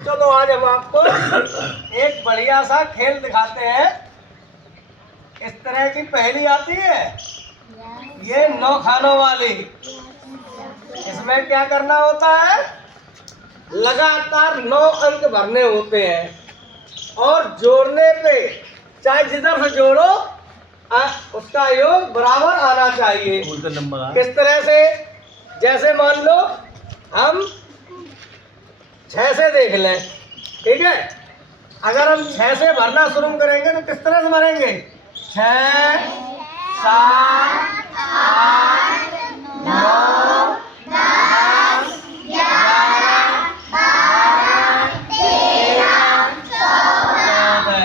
चलो आज हम आपको एक बढ़िया सा खेल दिखाते हैं। इस तरह की पहेली आती है, ये 9 खानों वाली। इसमें क्या करना होता है, लगातार 9 अंक भरने होते हैं और जोड़ने पे चाहे जिधर से जोड़ो उसका योग बराबर आना चाहिए। किस तरह से, जैसे मान लो हम 6 से देख लें, ठीक है। अगर हम 6 से भरना शुरू करेंगे तो किस तरह से भरेंगे, 6, 7, 8, 9, 10, 11, 12, 13, 14।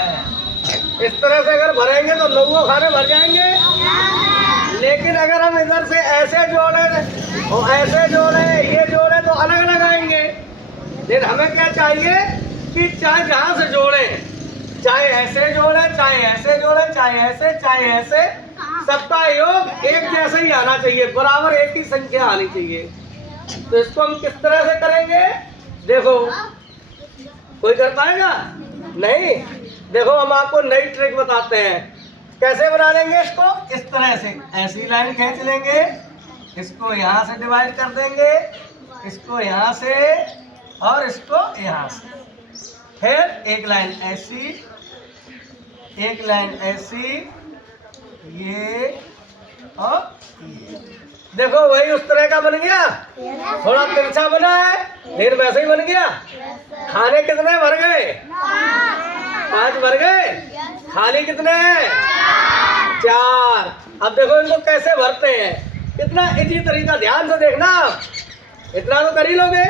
इस तरह से अगर भरेंगे तो 9 खाने भर जाएंगे। लेकिन अगर हम इधर से ऐसे जोड़े और ऐसे जोड़े, ये जोड़े तो अलग अलग आएंगे। लेकिन हमें क्या चाहिए कि चाहे जहां से जोड़े, चाहे ऐसे जोड़े, चाहे ऐसे जोड़े, चाहे ऐसे, सबका योग एक जैसे ही आना चाहिए, बराबर एक ही संख्या आनी चाहिए। तो इसको हम किस तरह से करेंगे, देखो कोई कर पाएगा नहीं। देखो हम आपको नई ट्रिक बताते हैं, कैसे बना लेंगे इसको। इस तरह से ऐसी लाइन खींच लेंगे, इसको यहाँ से डिवाइड कर देंगे, इसको यहाँ से और इसको यहाँ से, फिर एक लाइन ऐसी, एक लाइन ऐसी, ये और ये। देखो वही उस तरह का बन गया, थोड़ा तिरछा बना है लेकिन वैसे ही बन गया। खाने कितने भर गए, 5 भर गए, खाली कितने हैं, 4। अब देखो इनको कैसे भरते हैं, कितना इजी तरीका, ध्यान से देखना। इतना तो कर ही लोगे,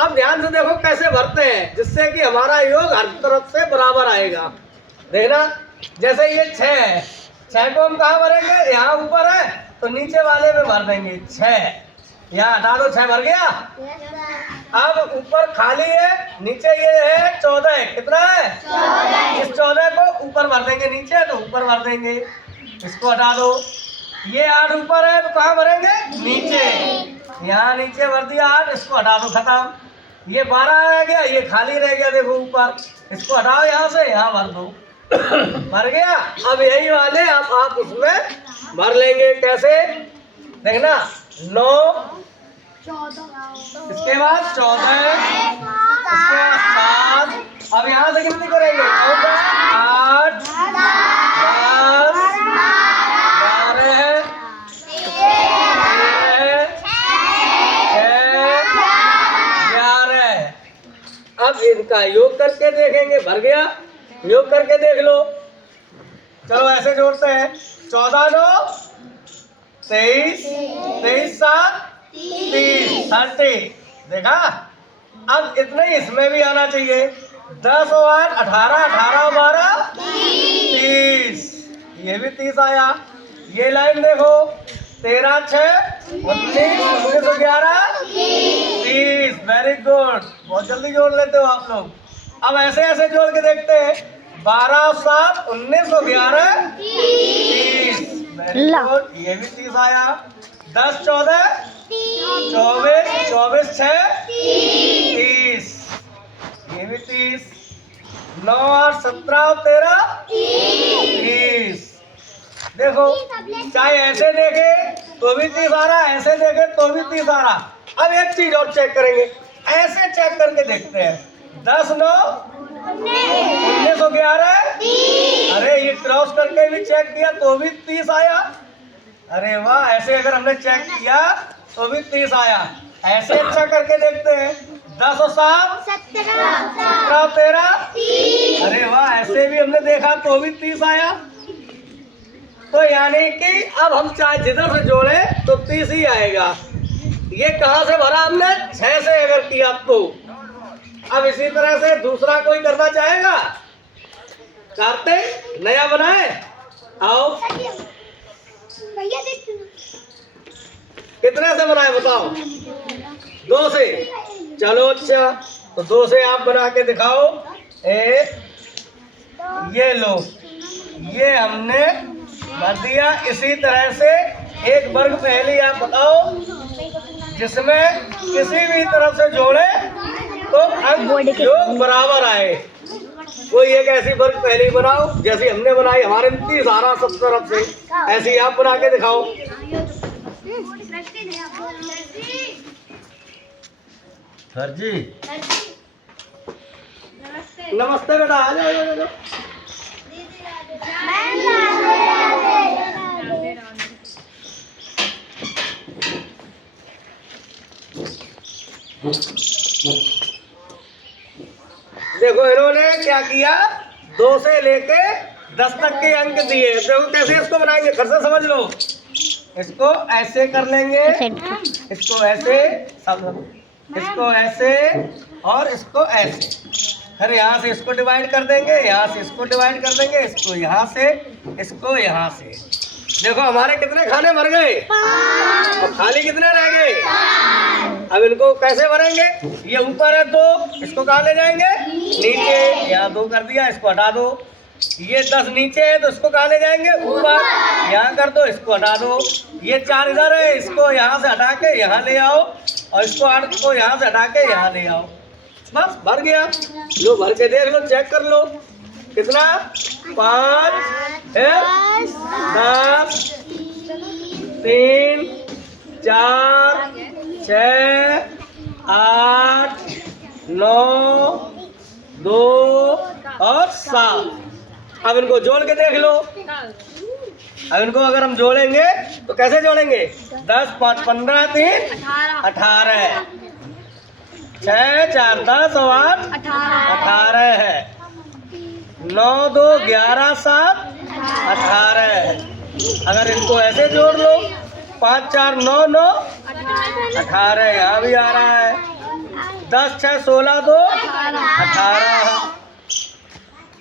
अब ध्यान से देखो कैसे भरते हैं, जिससे कि हमारा योग हर तरफ से बराबर आएगा। देखना, जैसे ये 6 है, 6 को हम कहाँ भरेंगे, यहाँ ऊपर है तो नीचे वाले में भर देंगे 6। यहाँ हटा दो, 6 भर गया। अब ऊपर खाली है, नीचे ये है 14, कितना है 14। इस 14 को ऊपर भर देंगे, नीचे तो ऊपर भर देंगे, इसको हटा दो। ये 8 ऊपर है तो कहाँ भरेंगे, नीचे, यहाँ नीचे भर दिया 8, इसको हटा दो, खत्म। ये 12 रह गया, ये खाली रह गया, देखो ऊपर, इसको हटाओ, यहाँ से यहाँ भर दो, भर गया। अब यही वाले आप उसमें भर लेंगे, कैसे देखना, 9, इसके बाद 14, इसके बाद 7। अब यहाँ से गिनती करेंगे, 8, 10, 12, अब इनका योग करके देखेंगे, भर गया, योग करके देख लो। चलो ऐसे जोड़ते हैं, 14 9 23, 23 7 30। देखा, अब इतना ही इसमें भी आना चाहिए, 10 और 8 18, 18 और 12 30, ये भी 30 आया। ये लाइन देखो, 13 6 19 19 11 30। वेरी गुड, बहुत जल्दी जोड़ लेते हो आप लोग। अब ऐसे ऐसे जोड़ के देखते हैं, 12 7 19 और 11 30। वेरी गुड, ये भी 30 आया। 10 14 24 24 6 30, ये भी 30। 9 8 17 और 13 30। देखो, चाहे ऐसे देखे तो भी 30 आ रहा, ऐसे देखे तो भी 30 आ रहा। अब एक चीज और चेक करेंगे, ऐसे चेक करके देखते हैं, 10 9 19 और 11 अरे ये क्रॉस करके भी चेक किया तो भी 30 आया। अरे वाह, ऐसे अगर हमने चेक किया तो भी 30 आया। ऐसे अच्छा करके देखते हैं, 10 और 7 17 और 13 अरे वाह, ऐसे भी हमने देखा तो भी 30 आया। तो यानी कि अब हम चाहे जिधर से जोड़े तो 30 ही आएगा। ये कहाँ से भरा हमने, 6 से अगर किया तो। अब इसी तरह से दूसरा कोई करना चाहेगा, कार्तिक नया बनाए, आओ। कितने से बनाए बताओ, 2 से। चलो अच्छा, तो 2 से आप बना के दिखाओ। ये लो, ये हमने भर दिया। इसी तरह से एक वर्ग पहेली आप बताओ जिसमें किसी भी तरफ से जोड़े तो तो अंक योग बराबर आए। कोई एक ऐसी वर्ग पहले बनाओ जैसी हमने बनाई, हमारे 30 सब तरफ से, ऐसी आप बना के दिखाओ। सर जी नमस्ते बेटा, आ जाओ, आ जाओ। देखो इन्होंने क्या किया, 2 से लेके 10 तक के अंक दिए। देखो कैसे इसको बनाएंगे, फिर से समझ लो। इसको ऐसे कर लेंगे, इसको ऐसे, इसको ऐसे और इसको ऐसे। फिर यहाँ से इसको डिवाइड कर देंगे, यहाँ से इसको डिवाइड कर देंगे, इसको यहाँ से, इसको यहाँ से। देखो हमारे कितने खाने भर गए और खाली कितने रह गए। अब इनको कैसे भरेंगे, ये ऊपर है 2, इसको कहाँ ले जाएंगे, नीचे। यहाँ 2 कर दिया, इसको हटा दो। ये 10 नीचे है तो इसको कहाँ ले जाएंगे, ऊपर। यहाँ कर दो, इसको हटा दो। ये 4 इधर है, इसको यहाँ से हटा के यहाँ ले आओ, और इसको 8 को यहाँ से हटा के यहाँ ले आओ। बस भर गया। लो भर के देख लो, चेक कर लो कितना, 5 10 3 4 6 8 9 2 और 7। अब इनको जोड़ के देख लो। अब इनको अगर हम जोड़ेंगे तो कैसे जोड़ेंगे, 10 5 15 3 18, 6 4 10 और 8 18 है, 9 2 11 7 18। अगर इनको ऐसे जोड़ लो, 5 4 9 9 18, यहाँ भी आ रहा है। 10 6 16 2 18,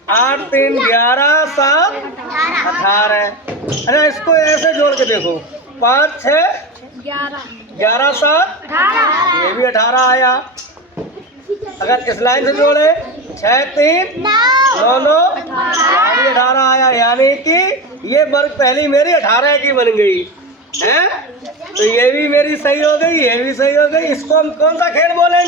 8 3 11 7 18। अरे इसको ऐसे जोड़ के देखो, 5 6 11 7, ये भी 18 आया। अगर इस लाइन से जोड़े, 6 3 9 9, यहाँ भी 18 आया। यानी कि ये वर्ग पहली मेरी 18 की बन गई है। तो ये भी मेरी सही हो गई, ये भी सही हो गई। इसको हम कौन सा खेल बोलेंगे।